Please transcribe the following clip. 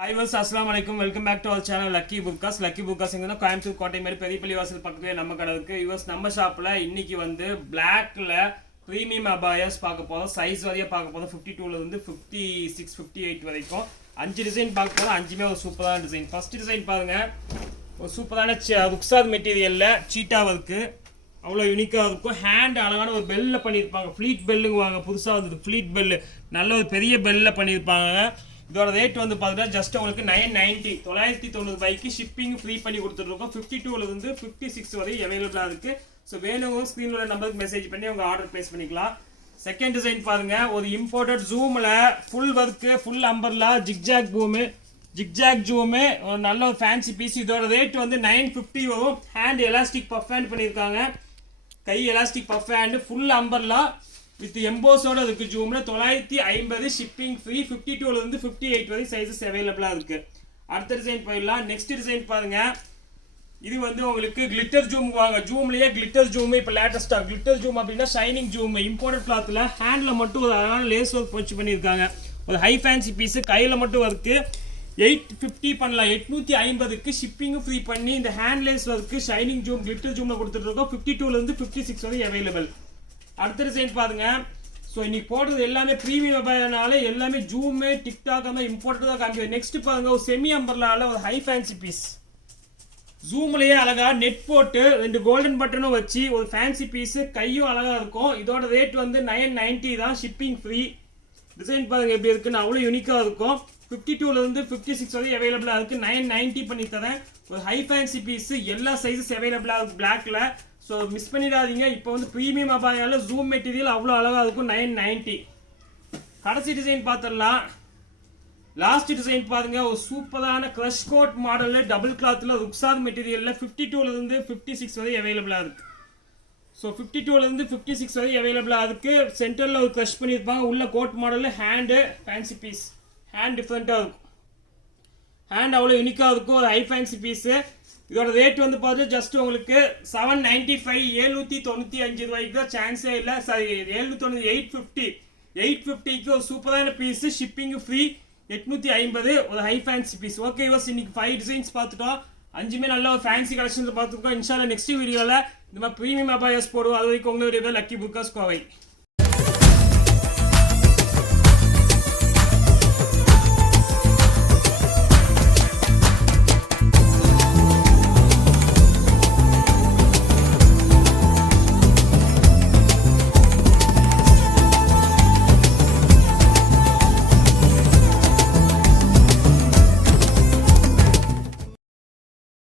Hi viewers, assalamu alaikum. Welcome back to our channel Lucky Burkas. Lucky Burkas எங்கனா கோயம்புத்தூர் கோட்டை மாதிரி பெரியப்பள்ளி வாசல் பக்கத்துல நம்ம கடை இருக்கு. வியூவர்ஸ் நம்ம ஷாப்ல இன்னைக்கு வந்து blackல பிரீமியம் அபாயாஸ் பார்க்க போறோம். சைஸ் வரைய பார்க்க போறோம். 52 ல இருந்து 56 58 வரைக்கும் அஞ்சு டிசைன் பார்க்க போறோம். அஞ்சுமே ஒரு சூப்பரான டிசைன். ஃபர்ஸ்ட் டிசைன் பாருங்க. ஒரு சூப்பரான ருக்ஸாத் மெட்டீரியல்ல சீட்டா வர்க். அவ்வளோ யூனிக்கா இருக்கும். ஹேண்ட் அழகான ஒரு பெல்ல பண்ணியிருப்பாங்க. ஃப்ளீட் பெல்லுங்குவாங்க. புதுசாக வந்தது ஃப்ளீட் பெல்லு. நல்ல ஒரு பெரிய பெல்ல பண்ணியிருப்பாங்க. இதோட ரேட் வந்து பார்த்தீங்கன்னா ஜஸ்ட் உங்களுக்கு 990 990 ரூபாய்க்கு ஷிப்பிங் ஃப்ரீ பண்ணி கொடுத்துருக்கோம். 52 இருந்து 56 வரை அவைலபிளாக இருக்கு. ஸோ வேணுங்க ஸ்க்ரீனோட நம்பருக்கு மெசேஜ் பண்ணி உங்க ஆர்டர் பிளேஸ் பண்ணிக்கலாம். செகண்ட் டிசைன் பாருங்க. ஒரு இம்போர்ட்டட் ஜூமில் full work full umbrella zigzag zoom ஒரு நல்ல ஒரு ஃபேன்சி பீஸ். இதோட ரேட் வந்து 950 வரும். ஹேண்ட் எலாஸ்டிக் பஃப் ஹேண்ட் பண்ணியிருக்காங்க. கை elastic puff hand full umbrella with எம்போஸோட இருக்கு. ஜூம்ல 950 ஷிப்பிங் ஃப்ரீ. 52 ல இருந்து 58 வரை சைஸஸ் அவைலபிளா இருக்கு. அடுத்த டிசைன் போயிடலாம். நெக்ஸ்ட் டிசைன் பாருங்க. இது வந்து உங்களுக்கு கிளிட்டர் ஜூம் வாங்க. ஜூம்லயே கிளிட்டர் ஜூம் இப்போ லேட்டஸ்டா கிளிட்டர் ஜூம் அப்படின்னா ஷைனிங் ஜூம். இம்போர்ட்டட் கிளாத்ல ஹேண்ட்ல மட்டும் ஒரு அழகான லேஸ் ஒர்க் வச்சு பண்ணியிருக்காங்க. ஒரு ஹை ஃபேன்சி பீஸ். கையில மட்டும் ஒர்க்கு 850 பண்ணலாம். 850க்கு ஷிப்பிங்கும் ஃப்ரீ பண்ணி இந்த hand lace work shining zoom glitter ஜூம்ல கொடுத்துட்டு இருக்கோம். 52 ல இருந்து 56 வரை அவைலபிள். அடுத்த டிசைன் பாருங்க. ஸோ இன்னைக்கு போடுறது எல்லாமே ப்ரீமியம் அபாயனால எல்லாமே ஜூமே டிக்டாக் இம்போர்ட்டட் தான் காமிக்குது. நெக்ஸ்ட் பாருங்க. ஒரு செமி அம்பர்லால ஒரு ஹை ஃபேன்சி பீஸ். ஜூம்லயே அழகா நெட் போட்டு 2 கோல்டன் பட்டனும் வச்சு ஒரு ஃபேன்சி பீஸ். கையும் அழகா இருக்கும். இதோட ரேட் வந்து 990 தான். Shipping free. டிசைன் பாருங்க எப்படி இருக்குன்னு. அவ்வளோ யூனிக்கா இருக்கும். 52 ல இருந்து 56 வரை அவைலபிளா இருக்கு. 990 பண்ணி தரேன். ஒரு ஹை ஃபேன்சி பீஸ். எல்லா சைஸஸ் அவைலபிளா இருக்கு பிளாக்ல. ஸோ மிஸ் பண்ணிடாதீங்க. இப்போ வந்து ப்ரீமியம் அபாயால ஜூம் மெட்டீரியல் அவ்வளோ அழகாக இருக்கும். 990. கடைசி டிசைன் பார்த்துடலாம். லாஸ்ட் டிசைன் பாருங்க. ஒரு சூப்பரான கிரஷ் கோட் மாடலில் டபுள் கிளாத்தில் ருக்ஸாத் மெட்டீரியலில் 52 ல இருந்து 56 வரை அவைலபிளாக இருக்கு. ஸோ 52 ல இருந்து 56 வரை அவைலபிளாக இருக்கு. சென்டரில் ஒரு கிரஷ் பண்ணியிருப்பாங்க. உள்ள கோட் மாடலில் ஹேண்டு ஃபேன்சி பீஸ். ஹேண்ட் டிஃப்ரெண்ட்டாக இருக்கும். ஹேண்ட் அவ்வளோ யூனிக்காக இருக்கும். ஒரு ஹை ஃபேன்சி பீஸு. இதோட ரேட் வந்து பார்த்து ஜஸ்ட் உங்களுக்கு 795 795 ரூபாய்க்கு தான். சான்ஸே இல்லை. சாரி 790 850க்கு ஒரு சூப்பரான பீஸ். Shipping free. 850 ஒரு high fancy piece. Okay was இன்னைக்கு 5 டிசைன்ஸ் பார்த்துட்டோம். அஞ்சுமே நல்ல ஒரு ஃபேன்சி கலெக்ஷன்ஸ் பார்த்துருக்கோம். இன்ஷால்லா நெக்ஸ்ட் வீடியோவில் இந்த மாதிரி ப்ரீமியம் அபாயாஸ் போடுவோம். அது வரைக்கும் உங்களுடைய லக்கி புர்காஸ் கோவை.